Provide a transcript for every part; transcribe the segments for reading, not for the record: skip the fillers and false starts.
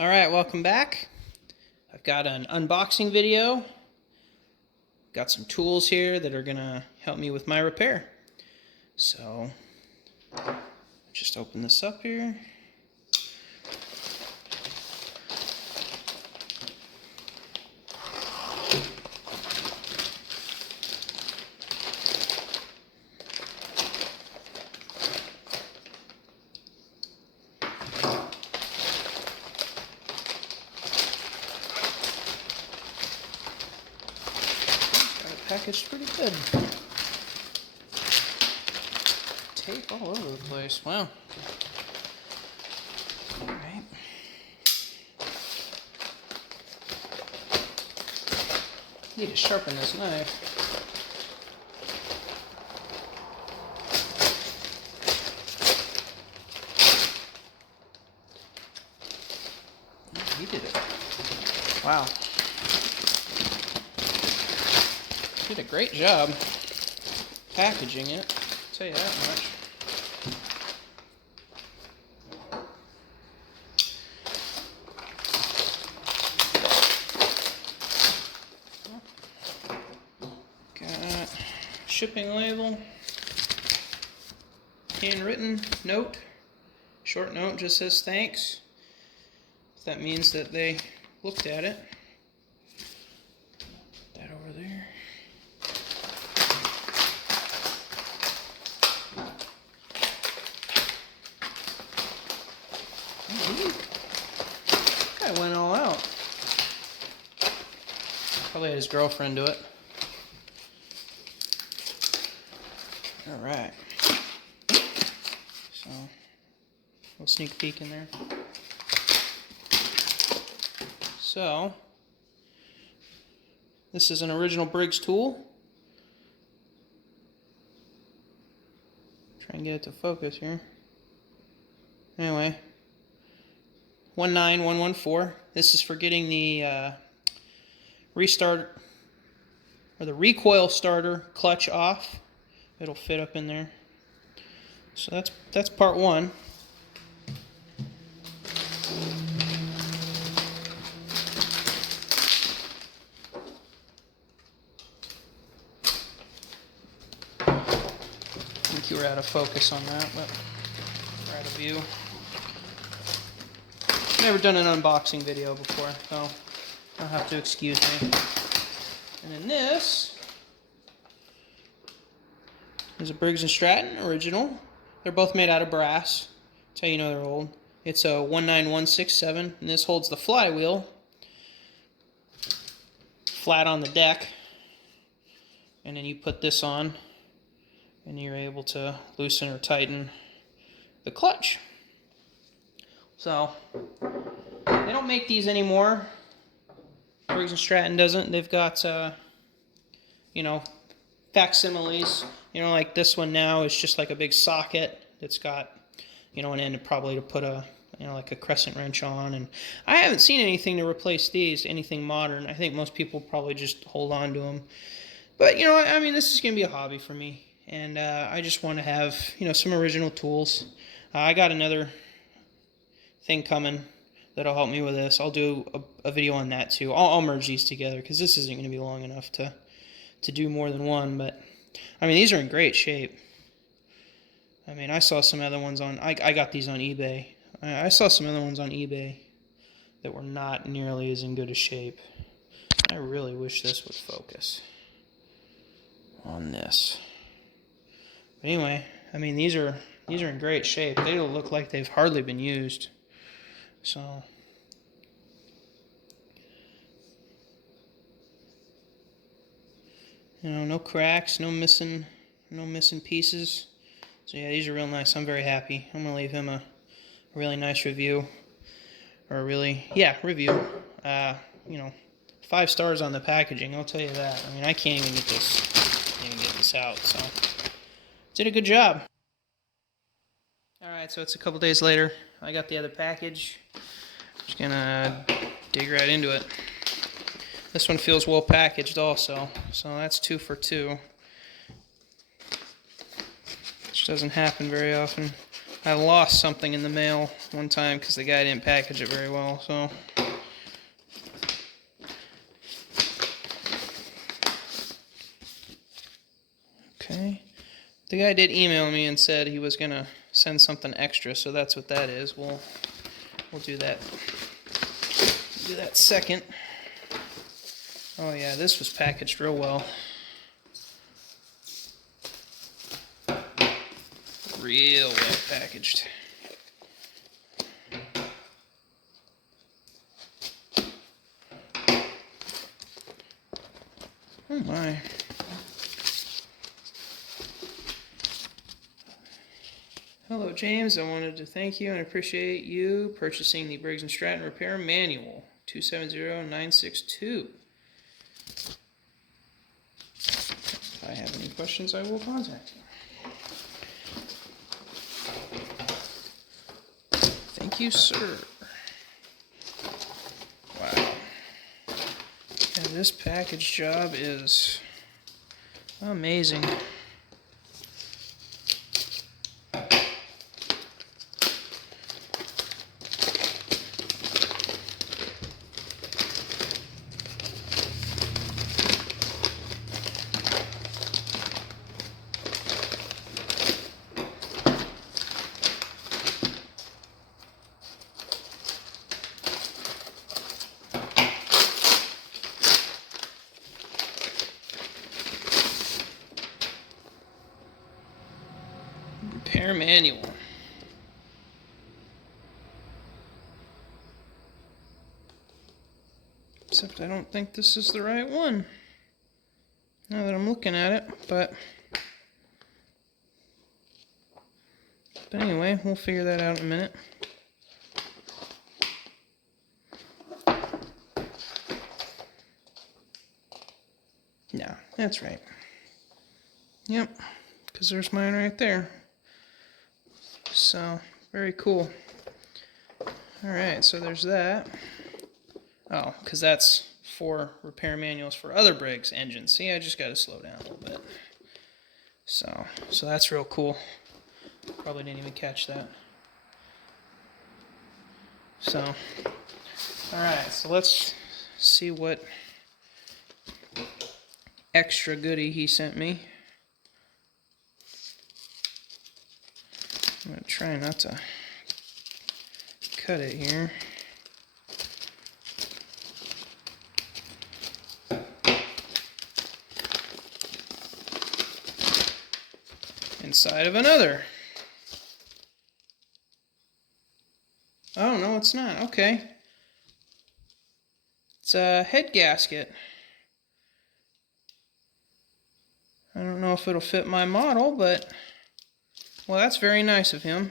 Alright, welcome back. I've got an unboxing video. Got some tools here that are going to help me with my repair. So, just open this up here. Packaged pretty good. Tape all over the place. Wow. Alright. Need to sharpen this knife. He did it. Wow. Did a great job packaging it, I'll tell you that much. Got shipping label, handwritten note, short note, just says thanks. That means that they looked at it. That over there. Guy went all out. Probably had his girlfriend do it. Alright. So, a little sneak peek in there. So, this is an original Briggs tool. Try and get it to focus here. Anyway. 19114. This is for getting the restart or the recoil starter clutch off. It'll fit up in there. So that's part one. I think you were out of focus on that, but we're out of view. Never done an unboxing video before, so I'll have to excuse me. And then this is a Briggs & Stratton original. They're both made out of brass. That's how you know they're old. It's a 19167, and this holds the flywheel flat on the deck. And then you put this on, and you're able to loosen or tighten the clutch. So, they don't make these anymore. Briggs & Stratton doesn't. They've got, you know, facsimiles. You know, like this one now is just like a big socket that's got, you know, an end probably to put a, you know, like a crescent wrench on. And I haven't seen anything to replace these, anything modern. I think most people probably just hold on to them. But, you know, I mean, this is going to be a hobby for me. And I just want to have, you know, some original tools. I got another thing coming that'll help me with this. I'll do a video on that too. I'll merge these together because this isn't going to be long enough to do more than one. But I mean, these are in great shape. I mean, I saw some other ones on. I got these on eBay. I saw some other ones on eBay that were not nearly as in good a shape. I really wish this would focus on this. But anyway, I mean, these are in great shape. They don't look like they've hardly been used. So, you know, no cracks, no missing pieces. So yeah, these are real nice. I'm very happy. I'm gonna leave him a really nice review, or a really, yeah, review. You know, 5 stars on the packaging. I'll tell you that. I mean, I can't even get this out. So, did a good job. All right, so it's a couple days later. I got the other package. Just gonna dig right into it. This one feels well packaged also, so that's 2 for 2. Which doesn't happen very often. I lost something in the mail one time because the guy didn't package it very well, so. Okay. The guy did email me and said he was going to send something extra, so that's what that is. We'll do that. Do that second. Oh yeah, this was packaged real well. Real well packaged. Oh my. Hello James, I wanted to thank you and appreciate you purchasing the Briggs & Stratton Repair Manual 270962. If I have any questions, I will contact you. Thank you, sir. Wow. Yeah, this package job is amazing. Repair manual. Except I don't think this is the right one. Now that I'm looking at it, but anyway, we'll figure that out in a minute. No, that's right. Yep, because there's mine right there. So, very cool. Alright, so there's that. Oh, because that's for repair manuals for other Briggs engines. See, I just got to slow down a little bit. So that's real cool. Probably didn't even catch that. So, alright, so let's see what extra goodie he sent me. I'm going to try not to cut it here. Inside of another. Oh, no, it's not. Okay. It's a head gasket. I don't know if it'll fit my model, but, well, that's very nice of him.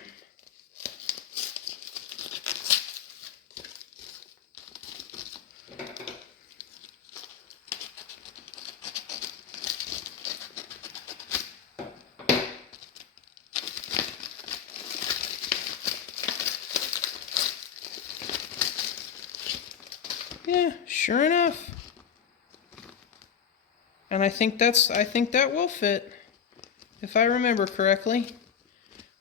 Yeah, sure enough. And I think that will fit, if I remember correctly.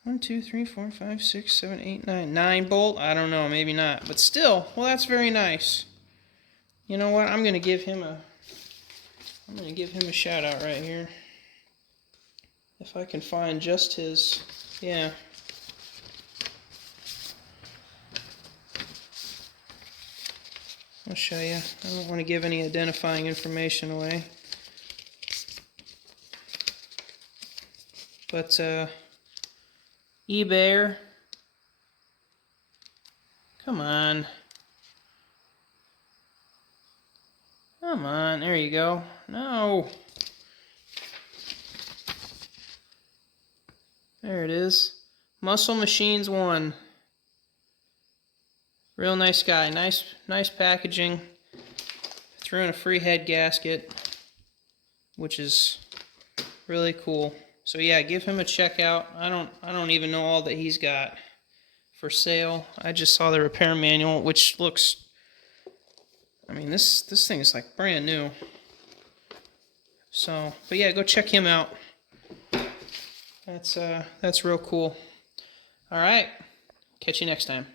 1, 2, 3, 4, 5, 6, 7, 8, 9. 9 bolt? I don't know, maybe not. But still, well, that's very nice. You know what? I'm gonna give him a shout out right here. If I can find just his, yeah. I'll show you. I don't want to give any identifying information away. But eBayer. Come on. Come on, there you go. No. There it is. Muscle Machines 1. Real nice guy. Nice packaging. Threw in a free head gasket, which is really cool. So yeah, give him a check out. I don't even know all that he's got for sale. I just saw the repair manual, which looks, I mean, this thing is like brand new. So, but yeah, go check him out. That's real cool. All right. Catch you next time.